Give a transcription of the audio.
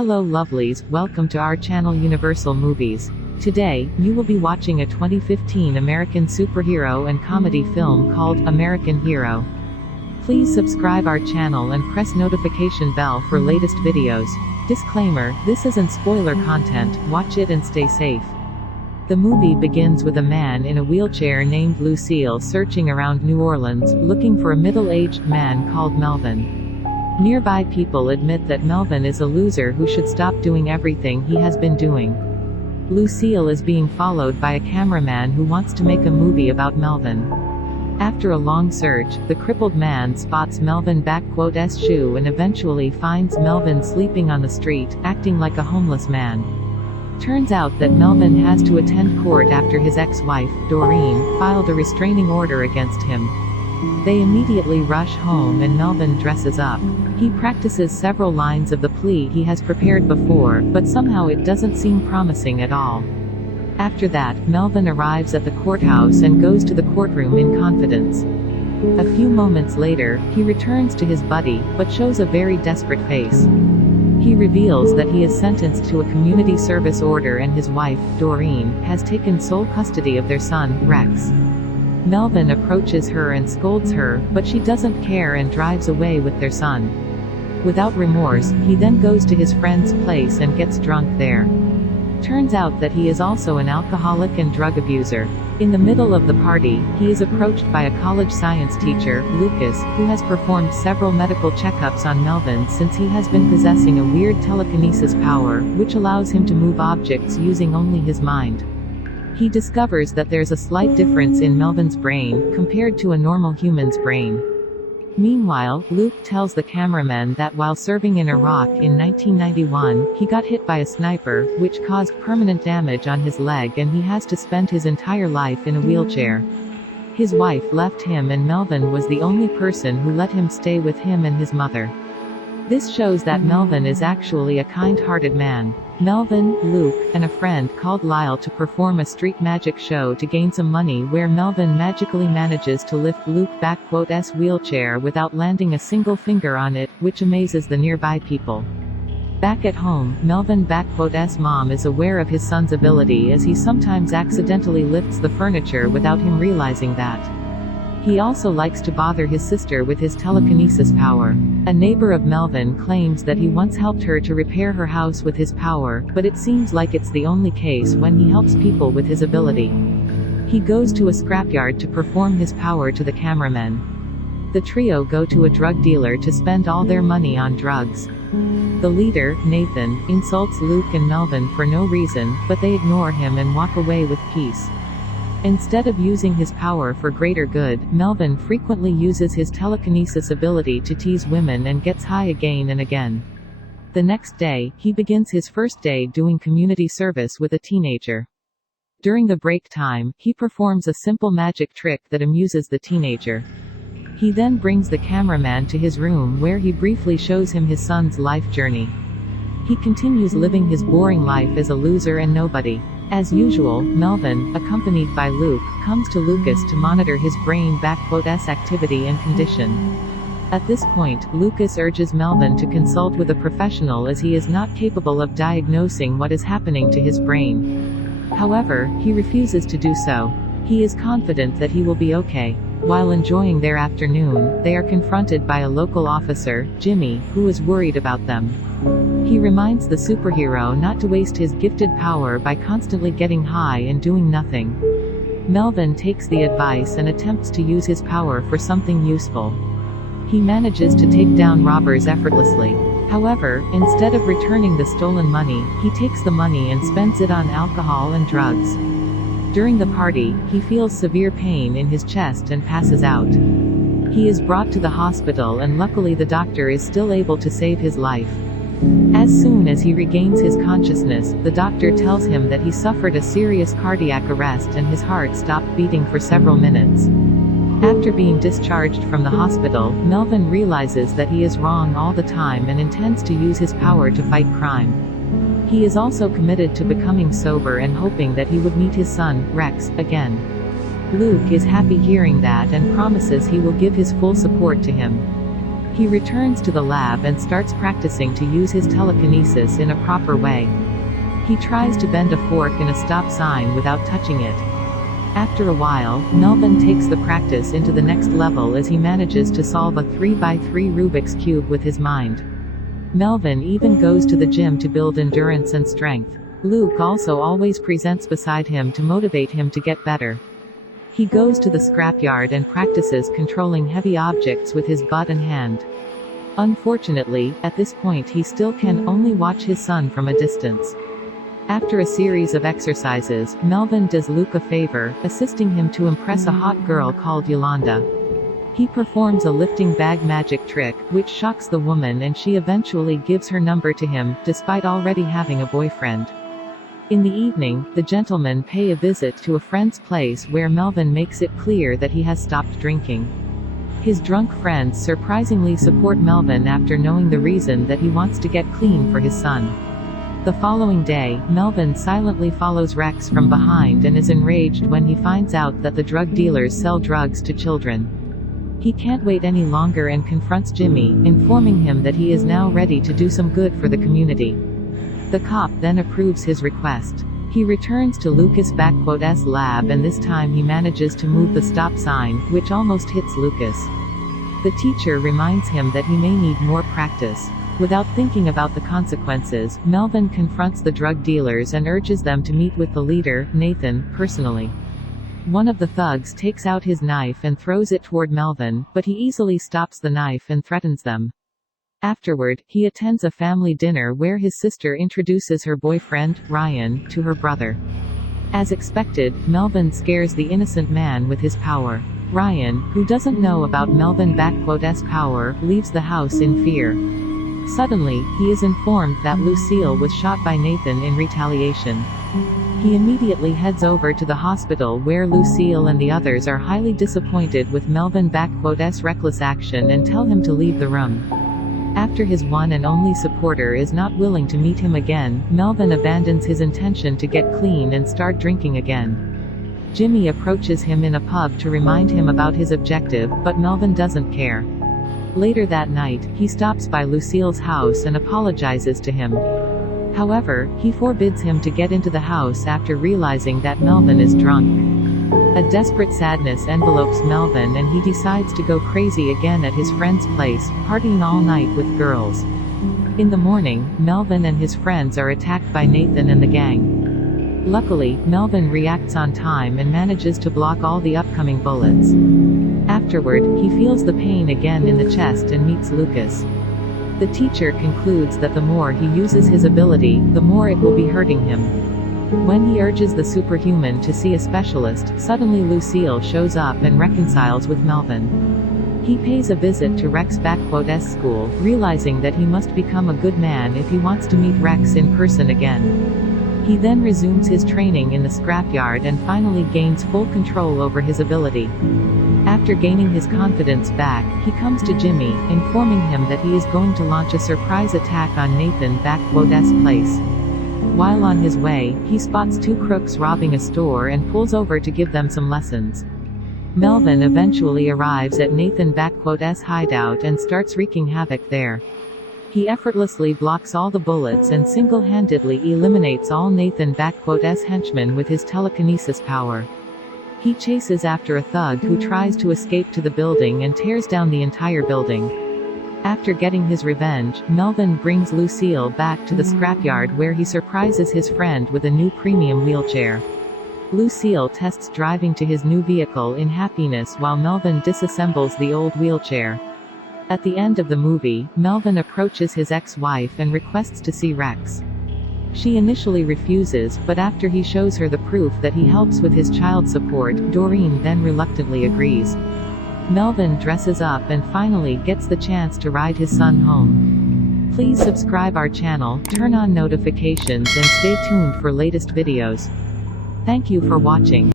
Hello lovelies, welcome to our channel Universal Movies. Today, you will be watching a 2015 American superhero and comedy film called American Hero. Please subscribe our channel and press notification bell for latest videos. Disclaimer, this isn't spoiler content, watch it and stay safe. The movie begins with a man in a wheelchair named Lucille searching around New Orleans, looking for a middle-aged man called Melvin. Nearby people admit that Melvin is a loser who should stop doing everything he has been doing. Lucille is being followed by a cameraman who wants to make a movie about Melvin. After a long search, the crippled man spots Melvin ''s shoe and eventually finds Melvin sleeping on the street, acting like a homeless man. Turns out that Melvin has to attend court after his ex-wife, Doreen, filed a restraining order against him. They immediately rush home and Melvin dresses up. He practices several lines of the plea he has prepared before, but somehow it doesn't seem promising at all. After that, Melvin arrives at the courthouse and goes to the courtroom in confidence. A few moments later, he returns to his buddy, but shows a very desperate face. He reveals that he is sentenced to a community service order and his wife, Doreen, has taken sole custody of their son, Rex. Melvin approaches her and scolds her, but she doesn't care and drives away with their son. Without remorse, he then goes to his friend's place and gets drunk there. Turns out that he is also an alcoholic and drug abuser. In the middle of the party, he is approached by a college science teacher, Lucas, who has performed several medical checkups on Melvin since he has been possessing a weird telekinesis power, which allows him to move objects using only his mind. He discovers that there's a slight difference in Melvin's brain, compared to a normal human's brain. Meanwhile, Luke tells the cameraman that while serving in Iraq in 1991, he got hit by a sniper, which caused permanent damage on his leg and he has to spend his entire life in a wheelchair. His wife left him and Melvin was the only person who let him stay with him and his mother. This shows that Melvin is actually a kind-hearted man. Melvin, Luke, and a friend called Lyle to perform a street magic show to gain some money where Melvin magically manages to lift Luke ''s wheelchair without landing a single finger on it, which amazes the nearby people. Back at home, Melvin ''s mom is aware of his son's ability as he sometimes accidentally lifts the furniture without him realizing that. He also likes to bother his sister with his telekinesis power. A neighbor of Melvin claims that he once helped her to repair her house with his power, but it seems like it's the only case when he helps people with his ability. He goes to a scrapyard to perform his power to the cameramen. The trio go to a drug dealer to spend all their money on drugs. The leader, Nathan, insults Luke and Melvin for no reason, but they ignore him and walk away with peace. Instead of using his power for greater good, Melvin frequently uses his telekinesis ability to tease women and gets high again and again. The next day, he begins his first day doing community service with a teenager. During the break time, he performs a simple magic trick that amuses the teenager. He then brings the cameraman to his room where he briefly shows him his son's life journey. He continues living his boring life as a loser and nobody. As usual, Melvin, accompanied by Luke, comes to Lucas to monitor his brain ''s activity and condition. At this point, Lucas urges Melvin to consult with a professional as he is not capable of diagnosing what is happening to his brain. However, he refuses to do so. He is confident that he will be okay. While enjoying their afternoon, they are confronted by a local officer, Jimmy, who is worried about them. He reminds the superhero not to waste his gifted power by constantly getting high and doing nothing. Melvin takes the advice and attempts to use his power for something useful. He manages to take down robbers effortlessly. However, instead of returning the stolen money, he takes the money and spends it on alcohol and drugs. During the party, he feels severe pain in his chest and passes out. He is brought to the hospital and luckily the doctor is still able to save his life. As soon as he regains his consciousness, the doctor tells him that he suffered a serious cardiac arrest and his heart stopped beating for several minutes. After being discharged from the hospital, Melvin realizes that he is wrong all the time and intends to use his power to fight crime. He is also committed to becoming sober and hoping that he would meet his son, Rex, again. Luke is happy hearing that and promises he will give his full support to him. He returns to the lab and starts practicing to use his telekinesis in a proper way. He tries to bend a fork in a stop sign without touching it. After a while, Melvin takes the practice into the next level as he manages to solve a 3x3 Rubik's Cube with his mind. Melvin even goes to the gym to build endurance and strength. Luke also always presents beside him to motivate him to get better. He goes to the scrapyard and practices controlling heavy objects with his butt and hand. Unfortunately, at this point he still can only watch his son from a distance. After a series of exercises, Melvin does Luke a favor, assisting him to impress a hot girl called Yolanda. He performs a lifting bag magic trick, which shocks the woman, and she eventually gives her number to him, despite already having a boyfriend. In the evening, the gentlemen pay a visit to a friend's place where Melvin makes it clear that he has stopped drinking. His drunk friends surprisingly support Melvin after knowing the reason that he wants to get clean for his son. The following day, Melvin silently follows Rex from behind and is enraged when he finds out that the drug dealers sell drugs to children. He can't wait any longer and confronts Jimmy, informing him that he is now ready to do some good for the community. The cop then approves his request. He returns to Lucas' lab, and this time he manages to move the stop sign, which almost hits Lucas. The teacher reminds him that he may need more practice. Without thinking about the consequences, Melvin confronts the drug dealers and urges them to meet with the leader, Nathan, personally. One of the thugs takes out his knife and throws it toward Melvin, but he easily stops the knife and threatens them. Afterward, he attends a family dinner where his sister introduces her boyfriend, Ryan, to her brother. As expected, Melvin scares the innocent man with his power. Ryan, who doesn't know about Melvin's power, leaves the house in fear. Suddenly, he is informed that Lucille was shot by Nathan in retaliation. He immediately heads over to the hospital where Lucille and the others are highly disappointed with Melvin's reckless action and tell him to leave the room. After his one and only supporter is not willing to meet him again, Melvin abandons his intention to get clean and start drinking again. Jimmy approaches him in a pub to remind him about his objective, but Melvin doesn't care. Later that night, he stops by Lucille's house and apologizes to him. However, he forbids him to get into the house after realizing that Melvin is drunk. A desperate sadness envelopes Melvin and he decides to go crazy again at his friend's place, partying all night with girls. In the morning, Melvin and his friends are attacked by Nathan and the gang. Luckily, Melvin reacts on time and manages to block all the upcoming bullets. Afterward, he feels the pain again in the chest and meets Lucas. The teacher concludes that the more he uses his ability, the more it will be hurting him. When he urges the superhuman to see a specialist, suddenly Lucille shows up and reconciles with Melvin. He pays a visit to Rex's school, realizing that he must become a good man if he wants to meet Rex in person again. He then resumes his training in the scrapyard and finally gains full control over his ability. After gaining his confidence back, he comes to Jimmy, informing him that he is going to launch a surprise attack on Nathan's place. While on his way, he spots two crooks robbing a store and pulls over to give them some lessons. Melvin eventually arrives at Nathan's hideout and starts wreaking havoc there. He effortlessly blocks all the bullets and single-handedly eliminates all Nathan's henchmen with his telekinesis power. He chases after a thug who tries to escape to the building and tears down the entire building. After getting his revenge, Melvin brings Lucille back to the scrapyard where he surprises his friend with a new premium wheelchair. Lucille tests driving to his new vehicle in happiness while Melvin disassembles the old wheelchair. At the end of the movie, Melvin approaches his ex-wife and requests to see Rex. She initially refuses, but after he shows her the proof that he helps with his child support, Doreen then reluctantly agrees. Melvin dresses up and finally gets the chance to ride his son home. Please subscribe our channel, turn on notifications and stay tuned for latest videos. Thank you for watching.